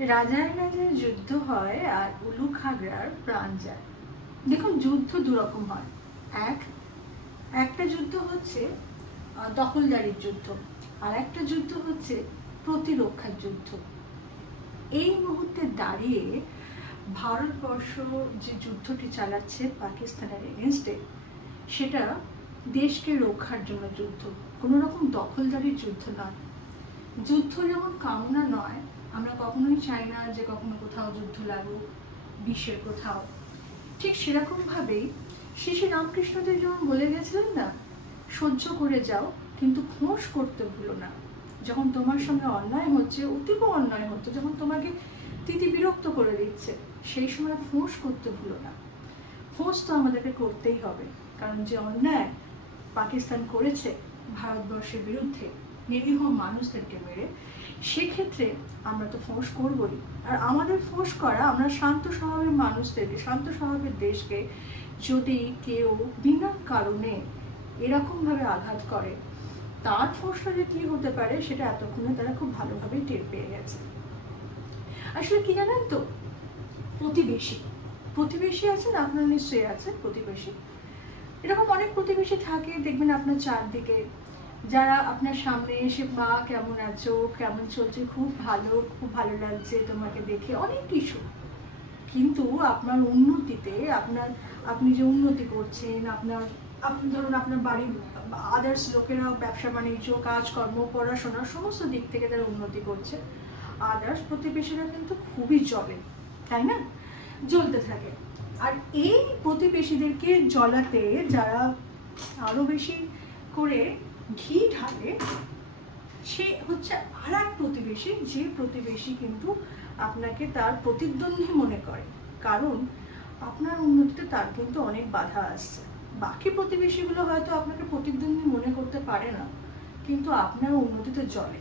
রাজার রাজার যুদ্ধ হয় আর উলু খাগড়ার প্রাণ যায়। দেখুন, যুদ্ধ দুরকম হয়। একটা যুদ্ধ হচ্ছে দখলদারির যুদ্ধ, আর একটা যুদ্ধ হচ্ছে প্রতিরক্ষার যুদ্ধ। এই মুহূর্তে দাঁড়িয়ে ভারতবর্ষ যে যুদ্ধটি চালাচ্ছে পাকিস্তানের এগেনস্টে, সেটা দেশকে রক্ষার জন্য যুদ্ধ, কোনো রকম দখলদারির যুদ্ধ নয়। যুদ্ধ যেমন কামনা নয়, আমরা কখনোই চাই না যে কখনো কোথাও যুদ্ধ লাগুক বিশ্বের কোথাও, ঠিক সেরকমভাবেই শ্রী শ্রী রামকৃষ্ণদেব যেমন বলে গেছিলেন না, সহ্য করে যাও কিন্তু ফোঁস করতে ভুলো না। যখন তোমার সঙ্গে অন্যায় হচ্ছে, অতীব অন্যায় হচ্ছে, যখন তোমাকে তিতি বিরক্ত করে দিচ্ছে, সেই সময় ফোঁস করতে ভুলো না। ফোঁস তো আমাদেরকে করতেই হবে, কারণ যে অন্যায় পাকিস্তান করেছে ভারতবর্ষের বিরুদ্ধে নিরীহ মানুষদেরকে মেরে, সেক্ষেত্রে আমরা তো ফোঁস করবই। আর আমাদের ফোঁস করা, আমরা শান্ত স্বভাবের মানুষদেরকে, শান্ত স্বভাবের দেশকে যদি কেউ বিনা কারণে এরকমভাবে আঘাত করে, তার ফোঁসটা যে কী হতে পারে সেটা এতক্ষণে তারা খুব ভালোভাবেই টের পেয়ে গেছে। আসলে কি জানেন তো, প্রতিবেশী আছেন, আপনার নিশ্চয়ই আছে প্রতিবেশী। এরকম অনেক প্রতিবেশী থাকে, দেখবেন আপনার চারদিকে, যারা আপনার সামনে এসে মা কেমন আছো, কেমন চলছে, খুব ভালো লাগছে তোমাকে দেখে, অনেক কিছু। কিন্তু আপনার উন্নতিতে, আপনি যে উন্নতি করছেন, আপনি ধরুন আপনার বাড়ির আদার্স লোকেরা ব্যবসা বাণিজ্য, কাজকর্ম, পড়াশোনা সমস্ত দিক থেকে যারা উন্নতি করছে, আদার্স প্রতিবেশীরা কিন্তু খুবই জ্বলে, তাই না? জ্বলতে থাকে। আর এই প্রতিবেশীদেরকে জ্বলাতে যারা আরো বেশি করে ঘি ঢালে, সে হচ্ছে আর এক প্রতিবেশী, যে প্রতিবেশী কিন্তু আপনাকে তার প্রতিদ্বন্দ্বী মনে করে, কারণ আপনার উন্নতিতে তার কিন্তু অনেক বাধা আসছে। বাকি প্রতিবেশীগুলো হয়তো আপনাকে প্রতিদ্বন্দ্বী মনে করতে পারে না, কিন্তু আপনার উন্নতিতে জ্বলে।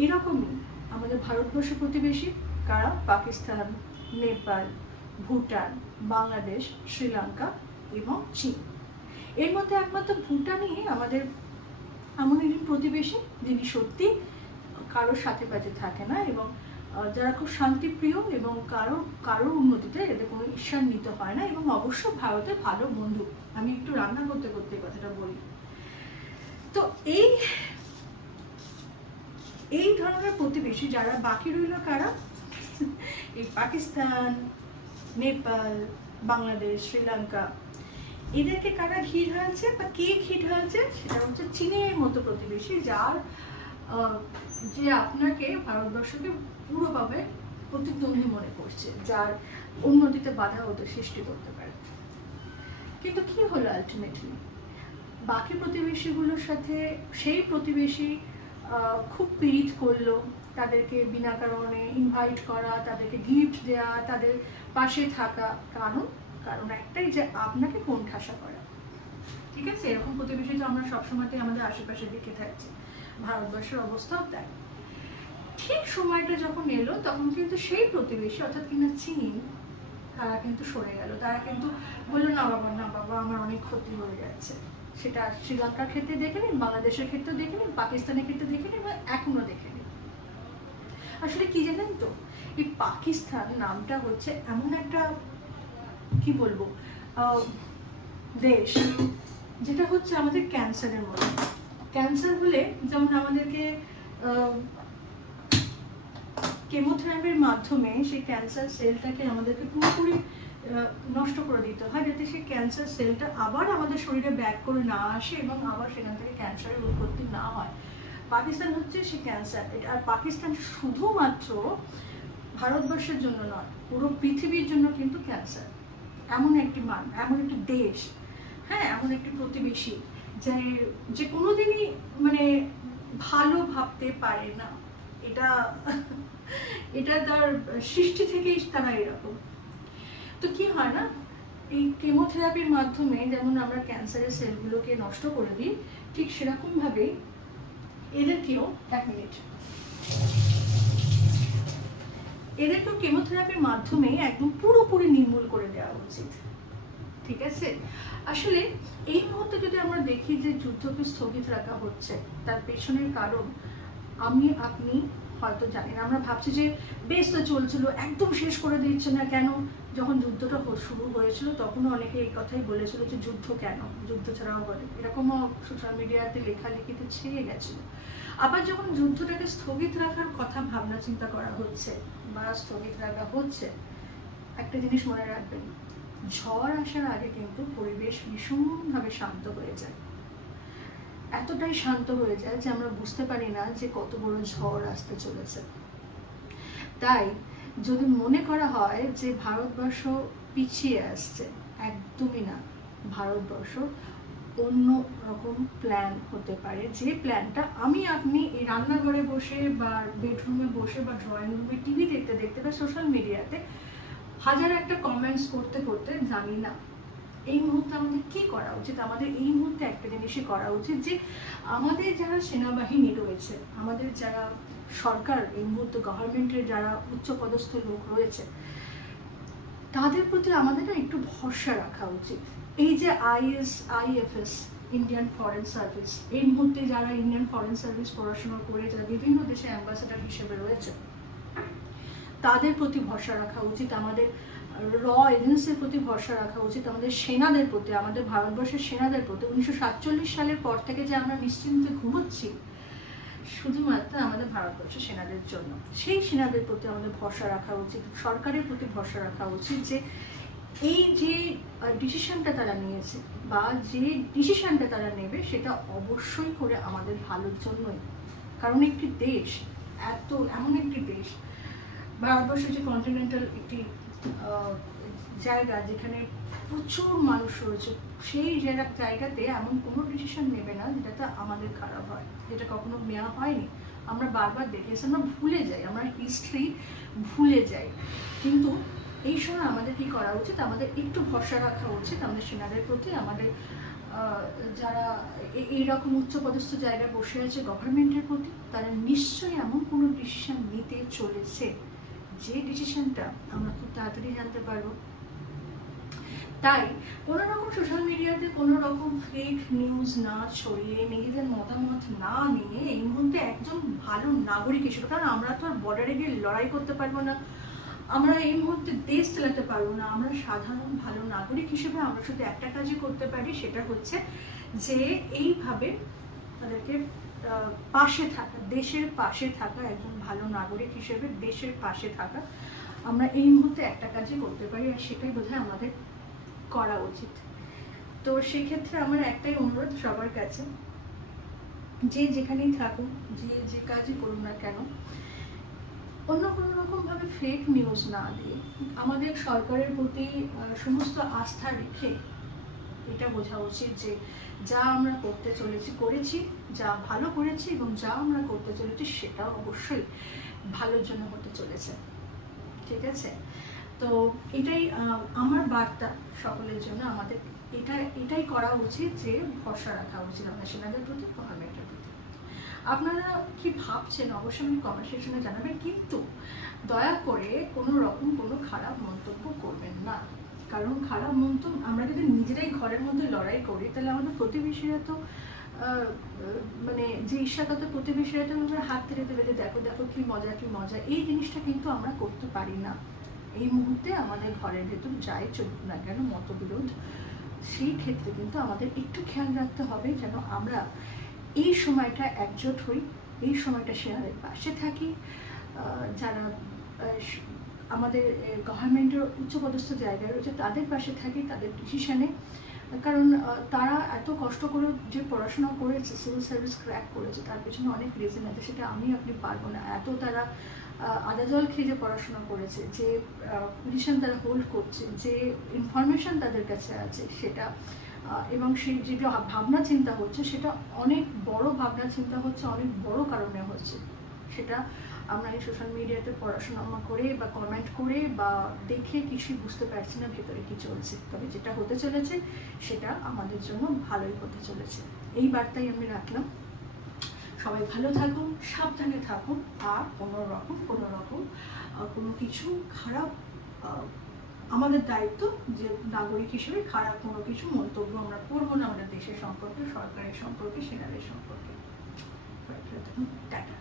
এইরকমই আমাদের ভারতবর্ষের প্রতিবেশী কারা? পাকিস্তান, নেপাল, ভুটান, বাংলাদেশ, শ্রীলঙ্কা এবং চীন। এর মধ্যে একমাত্র ভুটানই আমাদের এমন একজন প্রতিবেশী যিনি সত্যি কারোর সাথে পাশে থাকে না, এবং যারা খুব শান্তিপ্রিয়, এবং কারোর উন্নতিতে এদের কোনো ঈর্ষান্বিত হয় না, এবং অবশ্য ভারতের ভালো বন্ধু। আমি একটু রান্না করতে করতে এই কথাটা বলি। তো এই ধরনের প্রতিবেশী যারা, বাকি রইল কারা? এই পাকিস্তান, নেপাল, বাংলাদেশ, শ্রীলঙ্কা, এদেরকে কারা ঘি ঢালছে বা কে ঘি ঢালছে? সেটা হচ্ছে চীনের মতো প্রতিবেশী, যে আপনাকে, ভারতবর্ষকে পুরোভাবে প্রতিদ্বন্দ্বী মনে করছে, যার উন্নতিতে বাধা হতে সৃষ্টি করতে পারে। কিন্তু কি হলো আলটিমেটলি? বাকি প্রতিবেশীগুলোর সাথে সেই প্রতিবেশী খুব পীড়িত করলো, তাদেরকে বিনা কারণে ইনভাইট করা, তাদেরকে গিফট দেওয়া, তাদের পাশে থাকা, কারণ একটাই, যে আপনাকে কোণঠাসা করা। ঠিক আছে? এরকম প্রতিবেশী তো আমরা সবসময়তেই আমাদের আশেপাশে দেখে থাকছি, ভারতবর্ষের অবস্থাও তাই। ঠিক সময়টা যখন এলো, তখন কিন্তু সেই প্রতিবেশী, অর্থাৎ কিনা চীন, তারা কিন্তু সরে গেল। তারা কিন্তু বললো, না বাবা, আমার অনেক ক্ষতি হয়ে যাচ্ছে। সেটা শ্রীলঙ্কার ক্ষেত্রে দেখে নিন, বাংলাদেশের ক্ষেত্রে দেখে নিন, পাকিস্তানের ক্ষেত্রে দেখে নিন, বা এখনো দেখে নিন। আসলে কি জানেন তো, এই পাকিস্তান নামটা হচ্ছে এমন একটা, কি বলবো, দেশ যেটা হচ্ছে আমাদের ক্যান্সারের মতো। ক্যান্সার হলে যেমন আমাদেরকে কেমোথেরাপির মাধ্যমে সেই ক্যান্সার সেলটাকে আমাদেরকে পুরোপুরি নষ্ট করে দিতে হয়, যাতে সেই ক্যান্সার সেলটা আবার আমাদের শরীরে ব্যাক করে না আসে, এবং আবার সেখান থেকে ক্যান্সারের উৎপত্তি না হয়। পাকিস্তান হচ্ছে সেই ক্যান্সার। আর পাকিস্তান শুধুমাত্র ভারতবর্ষের জন্য নয়, পুরো পৃথিবীর জন্য কিন্তু ক্যান্সার। এমন একটি দেশ, হ্যাঁ, এমন একটি প্রতিবেশী যে কোনোদিনই মানে ভালো ভাবতে পারে না। এটা তার সৃষ্টি থেকেই তারা এরকম। তো কি হয় না, এই কেমোথেরাপির মাধ্যমে যেমন আমরা ক্যান্সারের সেলগুলোকে নষ্ট করে দিই, ঠিক সেরকম ভাবেই এদেরকেও কেমোথেরাপির মাধ্যমে একদম পুরোপুরি নির্মূল করে দেওয়া উচিত। ঠিক আছে? আসলে এই মুহূর্তে যদি আমরা দেখি যে যুদ্ধকে স্থগিত রাখা হচ্ছে, তার পেছনের কারণ আপনি হয়তো জানি না। আমরা ভাবছি যে বেশ তো চলছিল, একদম শেষ করে দিচ্ছে না কেন? যখন যুদ্ধটা শুরু হয়েছিল তখনও অনেকে এই কথাই বলেছিল যে যুদ্ধ কেন, যুদ্ধ ছাড়াও বলে, এরকমও সোশ্যাল মিডিয়াতে লেখালেখিতে ছেয়ে গেছিল। আবার যখন যুদ্ধটাকে স্থগিত রাখার কথা ভাবনা চিন্তা করা হচ্ছে বা স্থগিত রাখা হচ্ছে, একটা জিনিস মনে রাখবেন, ঝড় আসার আগে কিন্তু পরিবেশ ভীষণভাবে শান্ত হয়ে যায়। এতটাই শান্ত হয়ে যায় যে আমরা বুঝতে পারি না যে কত বড় ঝড় আসতে চলেছে। তাই যদি মনে করা হয় যে ভারতবর্ষ পিছিয়ে আসছে, একদমই না। ভারতবর্ষ অন্য রকম প্ল্যান হতে পারে, যে প্ল্যানটা আমি আপনি এই রান্নাঘরে বসে বা বেডরুমে বসে বা ড্রয়িং রুমে টিভি দেখতে দেখতে বা সোশ্যাল মিডিয়াতে হাজার একটা কমেন্টস করতে করতে জানি না। এই মুহূর্তে আমাদের কি করা উচিত? আমাদের এই মুহূর্তে একটা জিনিসই করা উচিত যে আমাদের যারা সেনাবাহিনী রয়েছে, আমাদের যারা সরকার, এই মুহূর্তে গভর্নমেন্টের যারা উচ্চপদস্থ লোক রয়েছে, তাদের প্রতি আমাদের না একটু ভরসা রাখা উচিত। এই যে IAS, IFS, Indian foreign service, এই মুহূর্তে যারা ইন্ডিয়ান ফরেন সার্ভিস পড়াশোনা করে যারা বিভিন্ন দেশে অ্যাম্বাসেডার হিসেবে রয়েছে, তাদের প্রতি ভরসা রাখা উচিত। আমাদের র এজেন্সির প্রতি ভরসা রাখা উচিত, আমাদের সেনাদের প্রতি, আমাদের ভারতবর্ষের সেনাদের প্রতি। 1947 সালের পর থেকে যে আমরা নিশ্চিন্তে ঘুমোচ্ছি শুধুমাত্র আমাদের ভারতবর্ষের সেনাদের জন্য, সেই সেনাদের প্রতি আমাদের ভরসা রাখা উচিত। সরকারের প্রতি ভরসা রাখা উচিত যে এই যে ডিসিশনটা তারা নিয়েছে বা যে ডিসিশনটা তারা নেবে সেটা অবশ্যই করে আমাদের ভালোর জন্যই। কারণ একটি দেশ, এমন একটি দেশ, ভারতবর্ষ যে কন্টিনেন্টাল একটি জায়গা যেখানে প্রচুর মানুষ রয়েছে, সেই জায়গাতে এমন কোনো ডিসিশন নেবে না যেটাতে আমাদের খারাপ হয়, যেটা কখনো নেওয়া হয়নি। আমরা বারবার দেখেছি, আমরা ভুলে যাই, আমরা হিস্ট্রি ভুলে যাই। কিন্তু এই সময় আমাদের কি করা উচিত? আমাদের একটু ভরসা রাখা উচিত আমাদের সেনাদের প্রতি, আমাদের যারা এইরকম উচ্চপদস্থ জায়গায় বসে আছে গভর্নমেন্টের প্রতি। তারা নিশ্চয়ই এমন কোনো ডিসিশন নিতে চলেছে যে ডিসিশনটা আমরা খুব তাড়াতাড়ি জানতে পারবো। তাই কোনো রকম সোশ্যাল মিডিয়াতে কোনো রকম ফেক নিউজ না ছড়িয়ে, নিজেদের মতামত না নিয়ে এই মুহূর্তে একজন ভালো নাগরিক হিসেবে, কারণ আমরা তো আর বর্ডারে গিয়ে লড়াই করতে পারবো না, আমরা এই মুহূর্তে দেশ চালাতে পারবো না, আমরা সাধারণ ভালো নাগরিক হিসেবে আমরা শুধু একটা কাজই করতে পারি, সেটা হচ্ছে যে এইভাবে তাদেরকে পাশে থাকা, দেশের পাশে থাকা, একজন ভালো নাগরিক হিসেবে দেশের পাশে থাকা। আমরা এই মুহূর্তে একটা কাজই করতে পারি, আর সেটাই বোধহয় আমাদের করা উচিত। তো সেক্ষেত্রে আমার একটাই অনুরোধ সবার কাছে, যে যেখানেই থাকুন, যে কাজই করুন না কেন, অন্য কোনো রকমভাবে ফেক নিউজ না দিয়ে আমাদের সরকারের প্রতি সমস্ত আস্থা রেখে এটা বোঝা উচিত যে যা আমরা করতে চলেছি করেছি, যা ভালো করেছি, এবং যা আমরা করতে চলেছি সেটা অবশ্যই ভালোর জন্য হতে চলেছে। ঠিক আছে? তো এটাই আমার বার্তা সকলের জন্য। আমাদের এটাই করা উচিত যে ভরসা রাখা উচিত আমাদের সেনাদের প্রতি, গভর্নমেন্টের প্রতি। আপনারা কি ভাবছেন অবশ্যই আমি কমেন্ট সেকশনে জানাবেন, কিন্তু দয়া করে কোনো রকম কোনো খারাপ মন্তব্য করবেন না। কারণ খারাপ মন্তব্য, আমরা যদি নিজেরাই ঘরের মধ্যে লড়াই করি তাহলে আমাদের প্রতিবেশীরা তো মানে যে ঈর্ষাগত প্রতিবেশীরা তো আমরা হাত তেড়ে দেবে, দেখো দেখো কি মজা কি মজা। এই জিনিসটা কিন্তু আমরা করতে পারি না। এই মুহূর্তে আমাদের ঘরের ভেতর যাই চলুক না কেন মতবিরোধ, সেই ক্ষেত্রে কিন্তু আমাদের একটু খেয়াল রাখতে হবে যেন আমরা এই সময়টা একজোট হই, এই সময়টা সেনাদের পাশে থাকি, যারা আমাদের গভর্নমেন্টের উচ্চপদস্থ জায়গায় রয়েছে তাদের পাশে থাকি, তাদের ডিসিশনে। কারণ তারা এত কষ্ট করে যে পড়াশোনা করেছে, সিভিল সার্ভিস ক্র্যাক করেছে, তার পেছনে অনেক রিজন আছে, সেটা আপনি পারবো না। এত তারা আদা জল খেয়ে যে পড়াশোনা করেছে, যে পজিশন তারা হোল্ড করছে, যে ইনফরমেশন তাদের কাছে আছে সেটা, এবং সেই যে ভাবনা চিন্তা হচ্ছে সেটা অনেক বড় ভাবনা চিন্তা হচ্ছে, অনেক বড় কারণে হচ্ছে। সেটা আমরা এই সোশ্যাল মিডিয়াতে পড়াশোনা করে বা কমেন্ট করে বা দেখে কিছুই বুঝতে পারছি না ভেতরে কি চলছে। তবে যেটা হতে চলেছে সেটা আমাদের জন্য ভালোই হতে চলেছে। এই বার্তাই আমি রাখলাম। সবাই ভালো থাকুন, সাবধানে থাকুন, আর কোনো রকম কোনো কিছু খারাপ, আমাদের দায়িত্ব যে নাগরিক হিসেবে খারাপ কোনো কিছু মন্তব্য আমরা করবো না আমাদের দেশের সম্পর্কে, সরকারের সম্পর্কে, সেনাদের সম্পর্কে। টাটা।